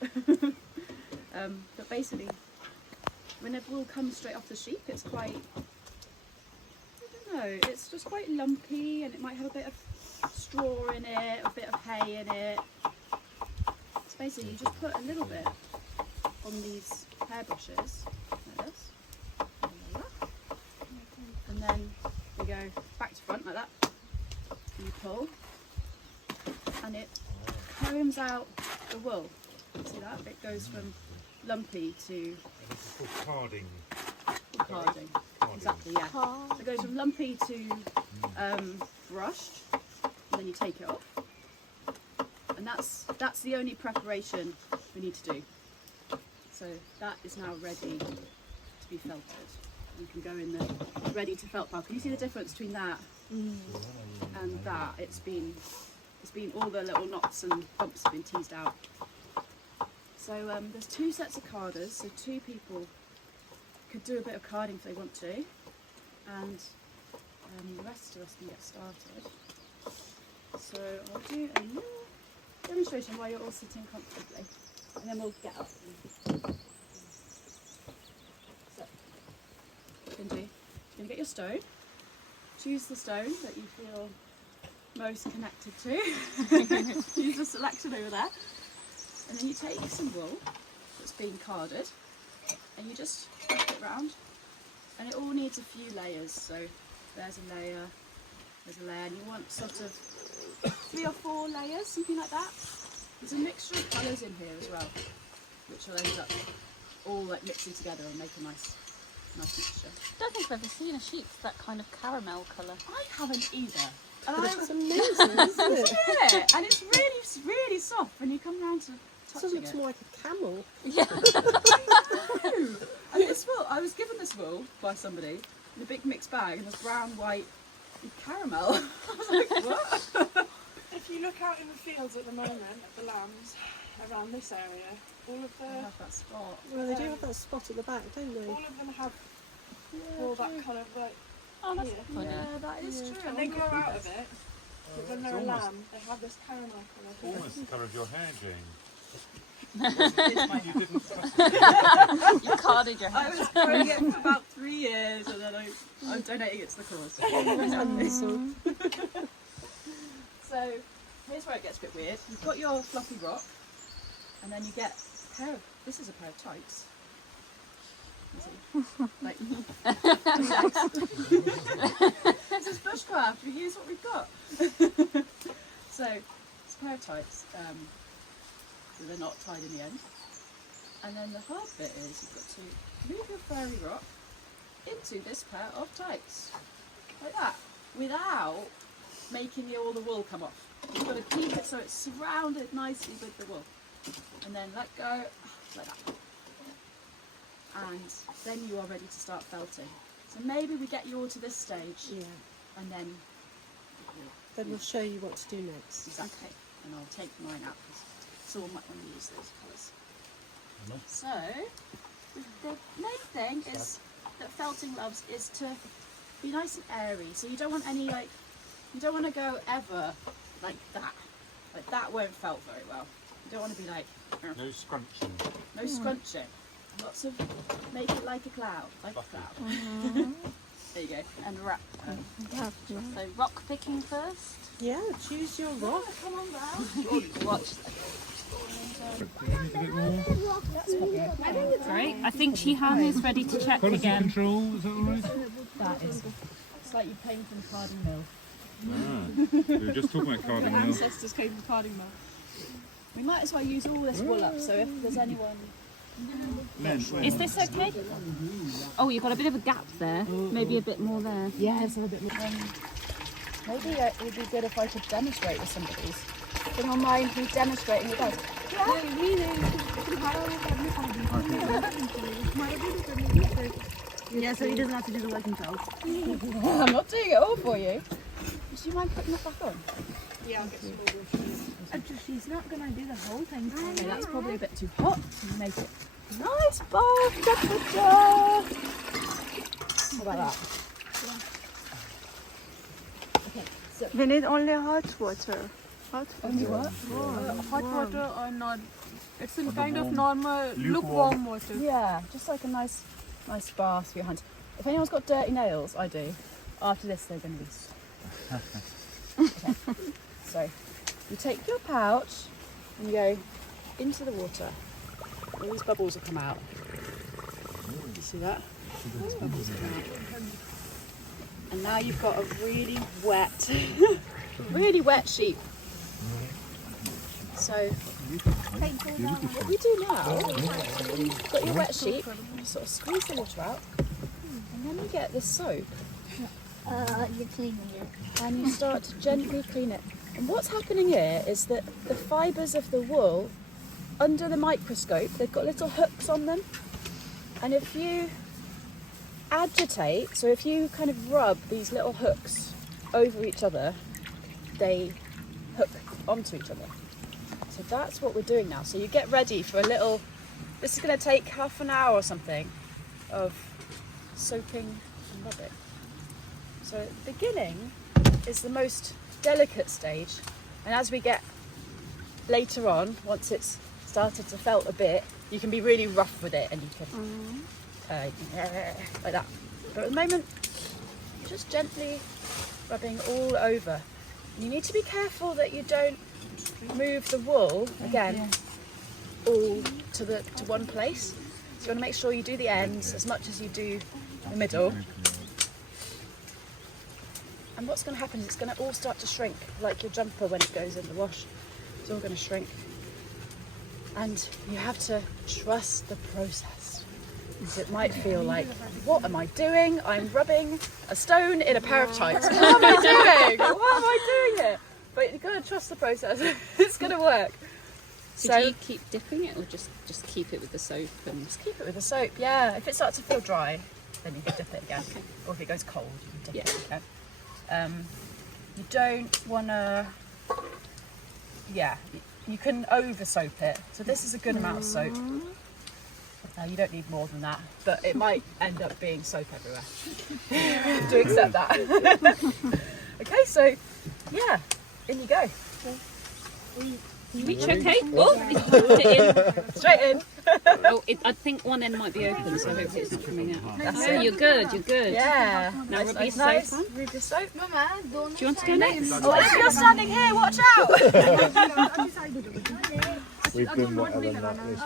But basically, whenever wool comes straight off the sheep, it's quite, I don't know, it's just quite lumpy, and it might have a bit of straw in it, a bit of hay in it. So basically, you just put a little bit on these hairbrushes, like this, and then you go back to front like that, and you pull, and it combs out the wool. See that? It goes from lumpy to Carding. carding. Exactly, yeah. So it goes from lumpy to brushed, and then you take it off. And that's the only preparation we need to do. So that is now ready to be felted. You can go in the ready to felt pile. Can you see the difference between that and that? It's been all the little knots and bumps have been teased out. So there's 2 sets of carders, so 2 people could do a bit of carding if they want to, and the rest of us can get started. So I'll do a little demonstration while you're all sitting comfortably, and then we'll get up. So, what you're going to get your stone, choose the stone that you feel most connected to, use the selection over there, and then you take some wool that's been carded, and you just wrap it round, and it all needs a few layers. So there's a layer, and you want sort of 3 or 4 layers, something like that. There's a mixture of colours in here as well, which will end up all like mixing together and make a nice mixture. I don't think I've ever seen a sheep that kind of caramel colour. I haven't either. It's amazing, isn't it? Yeah, and it's really soft when you come round to It touching looks it. more like a camel. Yeah. And this wool, I was given this wool by somebody in a big mixed bag, and it was brown, white, and caramel. I was like, what? If you look out in the fields at the moment at the lambs around this area, all of I the have that spot. Well, they do have that spot at the back, don't they? all of them have all that colour right Oh, that's here. funny. Yeah, that is true. And they grow out of it, but when they're a It's almost- lamb, they have this caramel colour. Almost the colour of your hair, Jane. It's my You didn't touch it. You carded your I hair. was growing it for about 3 years, and then I'm donating it to the cause. So here's where it gets a bit weird. You've got your fluffy rock, and then you get a pair of, this is a pair of tights. Like, this is bushcraft, we use what we've got. So it's a pair of tights, so they're not tied in the end. And then the hard bit is you've got to move your fairy rock into this pair of tights, like that, without making all the wool come off. You've got to keep it so it's surrounded nicely with the wool, and then let go like that. And then you are ready to start felting. So maybe we get you all to this stage, Yeah. and then Then we'll show you what to do next. exactly. And I'll take mine out because someone might want to use those colours. So the main thing is that felting loves is to be nice and airy. So you don't want any you don't want to go ever like that. Like that won't felt very well. You don't want to be like No scrunching. no scrunching. Lots of make it like a cloud, like a cloud. There you go. And wrap. So rock picking first. Yeah, choose your rock. Come on round. Watch. A bit more. Sorry, I think Shihan is ready to check Quality again. control, is that alright? That is. It's like you came from carding mill. We were just talking about Your carding mill. ancestors came from carding mill. We might as well use all this wool up. So if there's anyone. Is this okay? Oh, you've got a bit of a gap there. Maybe a bit more there. Yeah, it's a bit more. Maybe it would be good if I could demonstrate with some of these. Can you mind me demonstrating with us? Yeah, so he doesn't have to do the work himself. I'm not doing it all for you. Do you mind putting it back on? Yeah, I'll get some more. She's not going to do the whole thing. Okay, that's probably a bit too hot to make it nice bath temperature. How about that? Okay, so We need only hot water. Only what? Hot water or not? It's in kind of normal lukewarm water. Yeah, just like a nice bath for your hands. If anyone's got dirty nails, I do. After this, they're going to be. Okay. So, you take your pouch and you go into the water. All these bubbles will come out. You see that? These bubbles will come out. And now you've got a really wet, really wet sheep. So, what we do now, you've got your wet sheep, you sort of squeeze the water out, and then you get the soap You're cleaning it. and you start to gently clean it. And what's happening here is that the fibres of the wool, under the microscope, they've got little hooks on them. And if you agitate, so if you kind of rub these little hooks over each other, they hook onto each other. So that's what we're doing now. So you get ready for a little, this is going to take half an hour or something of soaking and rubbing. So at the beginning is the most delicate stage, and as we get later on, once it's started to felt a bit, you can be really rough with it and you can like that. But at the moment, just gently rubbing all over. And you need to be careful that you don't move the wool again all to one place. So you want to make sure you do the ends as much as you do the middle. And what's going to happen is it's going to all start to shrink, like your jumper when it goes in the wash. It's all going to shrink. And you have to trust the process. It might feel like, what am I doing? I'm rubbing a stone in a pair of tights. What am I doing? What am I doing here? But you've got to trust the process. It's going to work. So do you keep dipping it or just keep it with the soap? And Just keep it with the soap, yeah. If it starts to feel dry, then you can dip it again. Okay. Or if it goes cold, you can dip it again. You don't want to, you can over soap it. So this is a good amount of soap. You don't need more than that, but it might end up being soap everywhere. Do accept that. Okay, so yeah, in you go. reach okay? Oh, it's put it in. Straight in. Oh, I think one end might be open, so hopefully it's not coming out. That's Oh, it. you're good, you're good. Yeah. Now rub your Nice, soap nice. on. Rub your soap. Mama, Do you want to go next? Oh, if you're standing here, watch out. We've been whatever that is.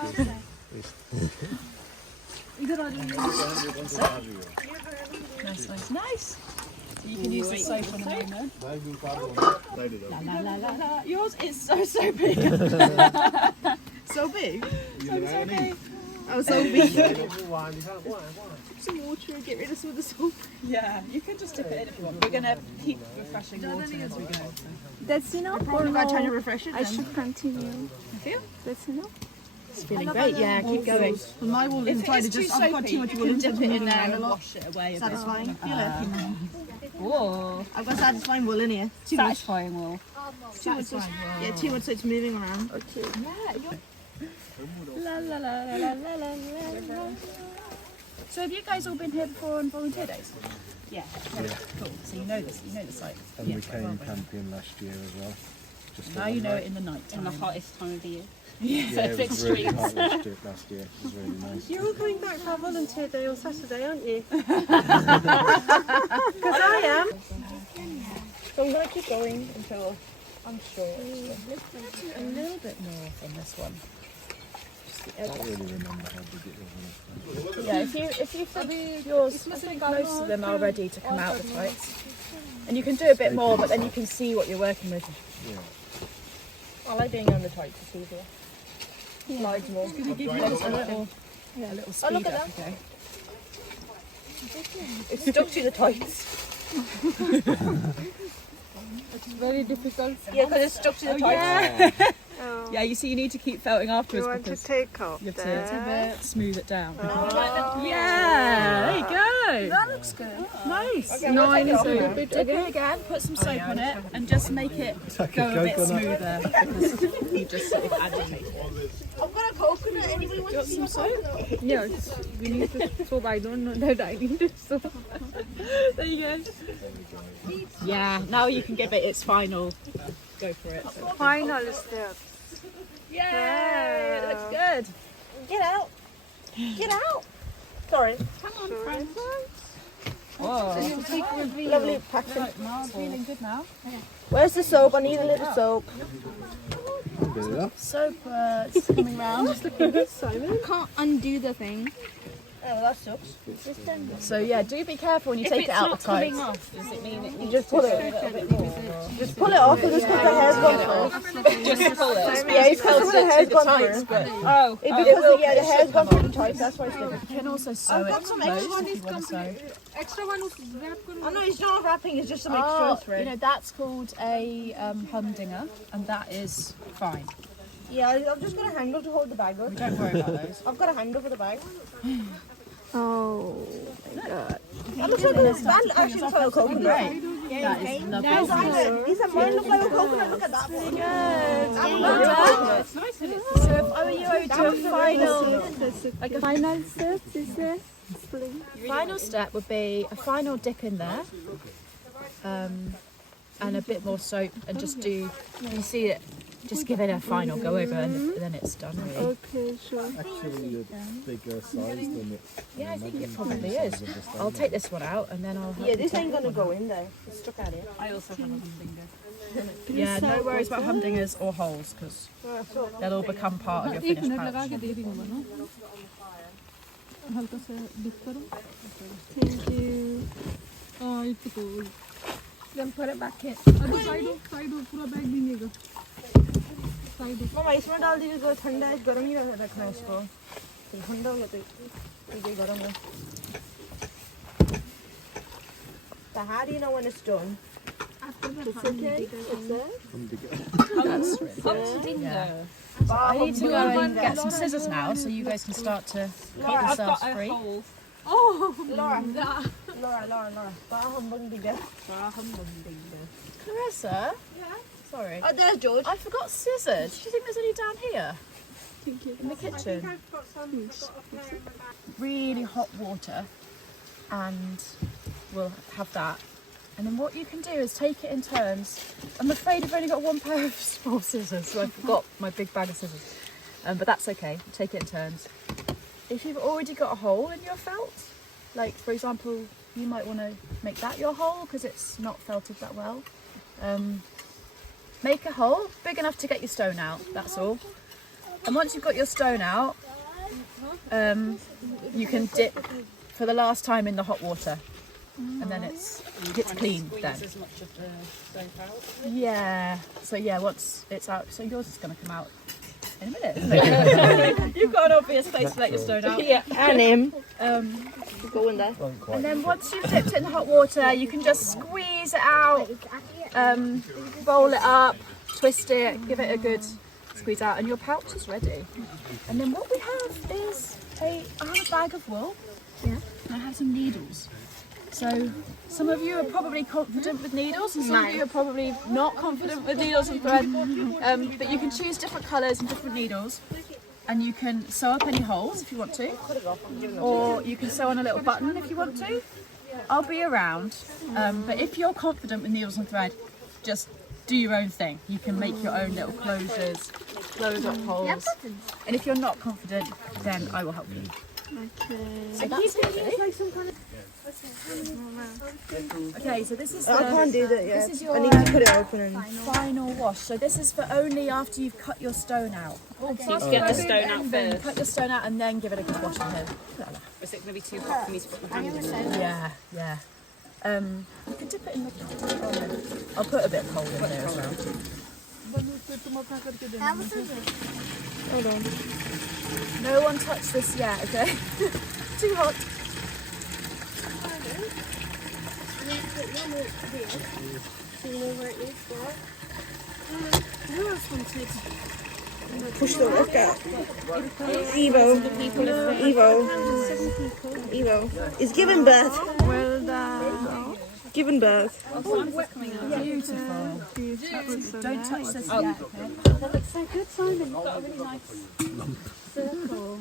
Nice. So you can use the soap on a moment. La, la, la, la. Yours is so big. So big? So big. Oh, so big. Some water, get rid of some of the salt. Yeah, you can just dip it in if you want. We're going to keep refreshing water as we go. That's enough? Or by trying to refresh it? I should continue. You feel? That's enough. It's feeling great. Yeah, keep going. My wool If inside it's is too just, I've got soapy, too much you wool can inside. dip it in moving there around and a lot. wash it away a bit. Satisfying. Feel it? Whoa, I've got satisfying wool in here. Too much. satisfying wool. Too much. Yeah, too much so it's moving around. La la la la la la la la. So have you guys all been here before on volunteer days? Yeah. Cool. So you know this. You know the site. And we came camping last year as well. Just for Now one you know night. it in the night In time. the hottest time of the year. Yeah, it was really extremes. hot last year. It was really nice. You're all coming back for our volunteer day on Saturday, aren't you? Because I am. So I'm going to keep going until I'm sure. A little bit more on this one. I don't really remember how big it was. Yeah, if you think yours, I think most of them are ready to come out the tights. And you can do a bit more, but then you can see what you're working with. Yeah. I like being on the tights, it's easier. Slides more. A little speed look at up, okay? It's stuck to the tights. It's very difficult. Yeah, because it's stuck to the tights. Yeah. Oh, Yeah, you see, you need to keep felting you afterwards want to because take off you have there? to smooth it down. Oh. Yeah, there you go. That looks good. Nice. Mine is So dip it again, put some soap on it, and just make it go a bit smoother because you just sort of agitate it. I've got a coconut. Anybody want Got some soap? Yes, we need to soap. I don't know that I need to soap. There you go. Yeah, now you can give it its final go for it. Final step. Yay! It looks good. Get out. Get out. Sorry. Lovely pattern. Feeling good now. Where's the soap? I need a little soap. Soap, it's coming round. Can't undo the thing. Oh, well, that sucks. So yeah, do be careful when you take it out the tight. off, does it mean it You just pull it. Just pull it off and just put the hair's gone through. just pull it? Yeah, it's because the hair's gone through. Oh, It's because the hair's gone through the tights, that's why it's different. You can also sew it closed if you want to sew. Extra one is wrap I know it's not wrapping, it's just some extra Oh, thread. you know, that's called a humdinger, and that is fine. Yeah, I've just got a handle to hold the bag up. Don't worry about those. I've got a handle for the bag. Oh my god. That looks like that actually looks like a coconut. Great. That is lovely. These are mine look like a coconut. Look at that. So if I were you, I would do a final step is there. final step would be a final dip in there, and a bit more soap, and just do. You see it. Just give it a final go over, and then it's done. Really. Okay, sure. Actually, a bigger size than it. Yeah, I think it probably is. I'll take this one out, and then I'll. Yeah, this ain't gonna go in there. It's stuck out here. I also have a humdinger. Yeah, no worries about humdingers or holes, because they'll all become part of your finished pouch. Thank you. Then put it back in. मामा इसमें डाल दीजिए ठंडा है गर्म ही रखना है इसको ठंडा होगा तो ये गर्म है So how do you know when it's done? It's okay. It's there. Humdinger. I need to go and get some scissors now, so you guys can start to cut yourselves free. Laura. Clarissa? Yeah? Sorry. Oh, there's George. I forgot scissors. Do you think there's any down here? In the kitchen? Really hot water, and we'll have that. And then what you can do is take it in turns. I'm afraid I've only got one pair of small scissors, so I forgot my big bag of scissors. But that's okay, take it in turns. If you've already got a hole in your felt, like for example, you might want to make that your hole because it's not felted that well. Make a hole big enough to get your stone out, that's all. And once you've got your stone out, you can dip for the last time in the hot water. And then it's clean then. As much of the soap out. Yeah. So yeah, once it's out, so yours is going to come out in a minute, isn't it? You've got an obvious place to let your stone out. Yeah, and him. Go in there. And then once you've dipped it in the hot water, you can just squeeze it out, roll it up, twist it, give it a good squeeze out, and your pouch is ready. And then what we have is I have a bag of wool. Yeah. And I have some needles. So some of you are probably confident with needles, and some of you are probably not confident with needles and thread. But you can choose different colours and different needles, and you can sew up any holes if you want to, or you can sew on a little button if you want to. I'll be around, but if you're confident with needles and thread, just do your own thing. You can make your own little closures, close up holes, and if you're not confident, then I will help you. So that's it, really. Okay, so this is I can't do that yet. This is your I need to put it open and final wash. So this is for only after you've cut your stone out. So you get the stone out first. Cut your stone out and then give it a good wash in here. Is it going to be too hot for me to put my hand in there? Yeah, yeah. You can dip it in the. Oh, no. I'll put a bit of cold in there as well. Hold on. No one touch this yet, okay? Too hot. push the rock out. Evo. Is giving birth. Well done. Giving birth. Beautiful. Don't touch this yet, okay? That looks so good, Simon. You've got a really nice circle.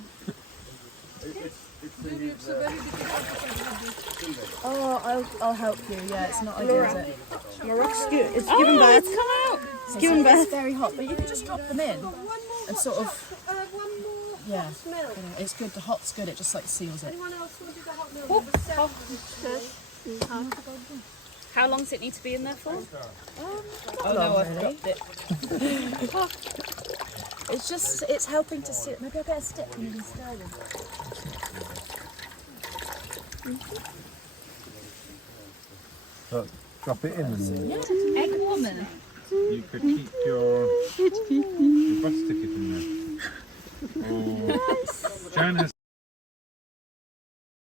Oh, I'll help you. Yeah, it's not ideal, is it? My rock's it's giving birth. given birth. It's very hot, but you can just drop them in and sort of. Yeah, it's good. The hot's good. It just like seals it. How long does it need to be in there for? Oh no, I've dropped it. It's helping to seal. Maybe I'll get a stick and you can stir them. So, drop it in and Egg warmer. You could keep your bus ticket in there. Oh, Jan has